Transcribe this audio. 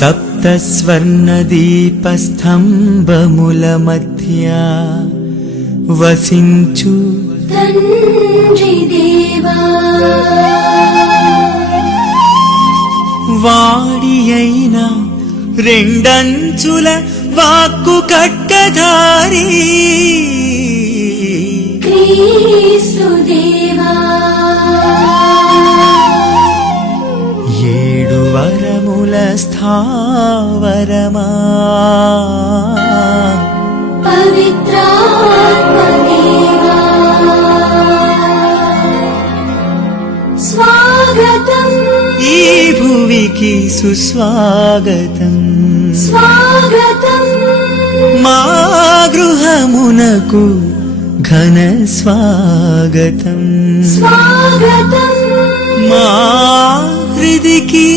సప్తస్వర్ణదీపస్తంభముల మధ్య వసించు తండ్రి దేవా వాడి అయిన రెండంచుల వాక్కు కట్టధారి క్రీస్తు దేవా ఏడు వరముల స్థావరమా పవిత్రాత్మ దేవా స్వాగతం ఈ భువికి సుస్వాగతం స్వాగతం మా గృహమునకు ఘన స్వాగతం స్వాగతం మా హృదికి